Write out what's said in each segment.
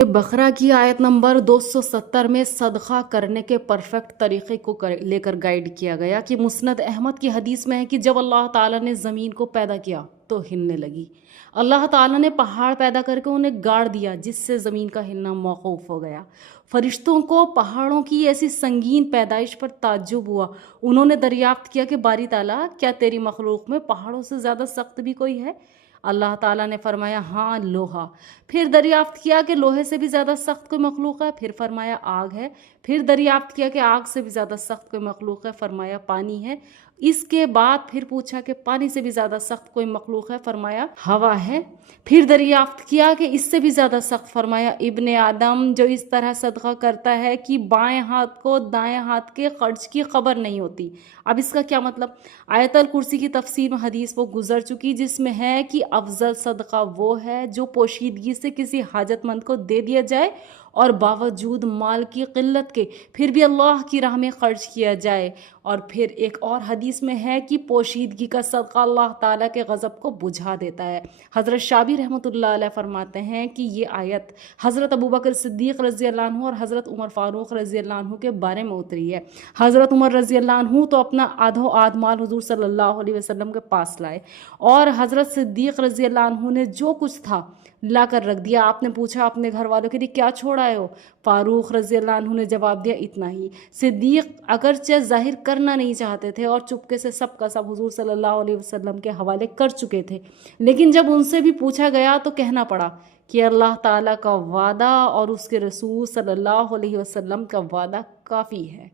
बकरा की आयत नंबर 270 में सदका करने के परफेक्ट तरीक़े को लेकर गाइड किया गया कि मुस्नद अहमद की हदीस में है कि जब अल्लाह ताला ने ज़मीन को पैदा किया तो हिलने लगी। अल्लाह ताला ने पहाड़ पैदा करके उन्हें गाड़ दिया जिससे ज़मीन का हिलना मौकूफ़ हो गया। फरिश्तों को पहाड़ों की ऐसी संगीन पैदाइश पर ताज्जुब हुआ। उन्होंने दरियाफ्त किया कि बारी ताला, क्या तेरी मखलूक में पहाड़ों से ज़्यादा सख्त भी कोई है? अल्लाह ताला ने फरमाया, हाँ, लोहा। फिर दरियाफ्त किया कि लोहे से भी ज़्यादा सख्त कोई मखलूक है? फिर फरमाया आग है। फिर दरियाफ्त किया कि आग से भी ज़्यादा सख्त कोई मखलूक है? फरमाया पानी है। इसके बाद फिर पूछा कि पानी से भी ज़्यादा सख्त कोई मखलूक है? फरमाया हवा है। फिर दरियाफ्त किया कि इससे भी ज़्यादा सख्त? फरमाया इब्ने आदम, जो इस तरह सदका करता है कि बाएं हाथ को दाएं हाथ के खर्च की खबर नहीं होती। अब इसका क्या मतलब? आयतल कुर्सी की तफसीर में हदीस वो गुजर चुकी जिसमें है कि अफजल सदका वो है जो पोशीदगी से किसी हाजतमंद को दे दिया जाए और बावजूद माल की किल्लत के फिर भी अल्लाह की राह में खर्च किया जाए। और फिर एक और हदीस में है कि पोशीदगी का सदका अल्लाह ताला के गज़ब को बुझा देता है। हज़रत शाबी रहमतुल्लाह अलैह फरमाते हैं कि ये आयत हज़रत अबू बकर सिद्दीक़ रज़ी अल्लाह अन्हु और हज़रत उमर फ़ारूक़ रज़ी अल्लाह अन्हु के बारे में उतरी है। हज़रत उमर रज़ी अल्लाह अन्हु तो अपना आधो आध माल हुज़ूर सल्लल्लाहु अलैहि वसल्लम के पास लाए और हज़रत सिद्दीक़ रज़ी अल्लाह अन्हु ने जो कुछ था ला कर रख दिया। आपने पूछा अपने घर वालों के लिए क्या छोड़ आए हो? फ़ारूक़ रज़ी अल्लाह अन्हु ने जवाब दिया, इतना ही। सिद्दीक़ अगरचे ज़ाहिर करना नहीं चाहते थे और चुपके से सब का सब हुज़ूर सल्लल्लाहु अलैहि वसल्लम के हवाले कर चुके थे, लेकिन जब उनसे भी पूछा गया तो कहना पड़ा कि अल्लाह ताला का वादा और उसके रसूल सल्लल्लाहु अलैहि वसल्लम का वादा काफ़ी है।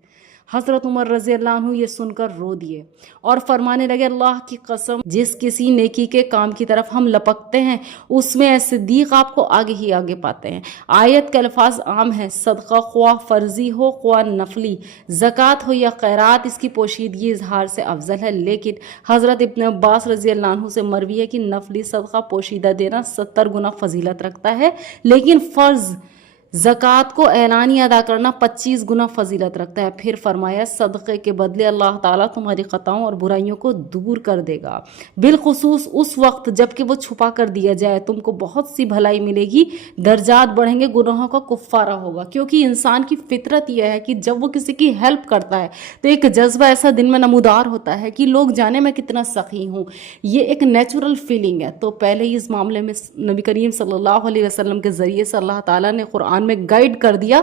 हज़रत उमर रज़ी अल्लाह अन्हु ये सुनकर रो दिए और फरमाने लगे, अल्लाह की कसम, जिस किसी नेकी के काम की तरफ हम लपकते हैं उसमें सिद्दीक़ आपको आगे ही आगे पाते हैं। आयत के अल्फाज आम हैं, सदका ख्वा फ़र्ज़ी हो ख्वा नफली, ज़कात हो या खैरात, इसकी पोशीदगी इजहार से अफजल है। लेकिन हज़रत इब्न अब्बास रज़ी अल्लाह अन्हु से मरवी है कि नफली सदका पोशीदा देना 70 गुना फजीलत रखता है, लेकिन फ़र्ज़ ज़कात को ऐलानी अदा करना 25 गुना फजीलत रखता है। फिर फरमाया, सदक़े के बदले अल्लाह ताला तुम्हारी ख़ताओं और बुराइयों को दूर कर देगा, बिलखुसूस उस वक्त जबकि वो छुपा कर दिया जाए। तुमको बहुत सी भलाई मिलेगी, दर्जात बढ़ेंगे, गुनाहों का कुफ़ारा होगा। क्योंकि इंसान की फितरत यह है कि जब वो किसी की हेल्प करता है तो एक जज्बा ऐसा दिन में नमूदार होता है कि लोग जाने मैं कितना सखी हूँ। ये एक नेचुरल फीलिंग है। तो पहले ही इस मामले में नबी करीम सल्लल्लाहु अलैहि वसल्लम के ज़रिए से अल्लाह ताला ने कुरान में गाइड कर दिया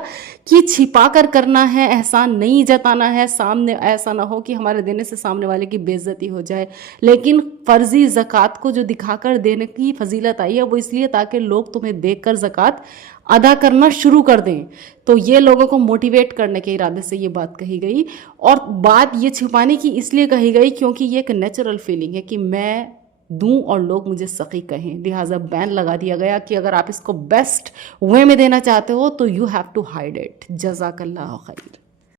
कि छिपा कर करना है, एहसान नहीं जताना है। सामने ऐसा ना हो कि हमारे देने से सामने वाले की बेइज्जती हो जाए। लेकिन फ़र्ज़ी ज़कात को जो दिखाकर देने की फजीलत आई है वो इसलिए ताकि लोग तुम्हें देखकर ज़कात अदा करना शुरू कर दें। तो ये लोगों को मोटिवेट करने के इरादे से ये बात कही गई। और बात ये छिपाने की इसलिए कही गई क्योंकि ये एक नेचुरल फीलिंग है कि मैं दूं और लोग मुझे सखी कहें, लिहाजा बैन लगा दिया गया कि अगर आप इसको बेस्ट वे में देना चाहते हो तो you have to hide it. जज़ाकल्लाह खैर।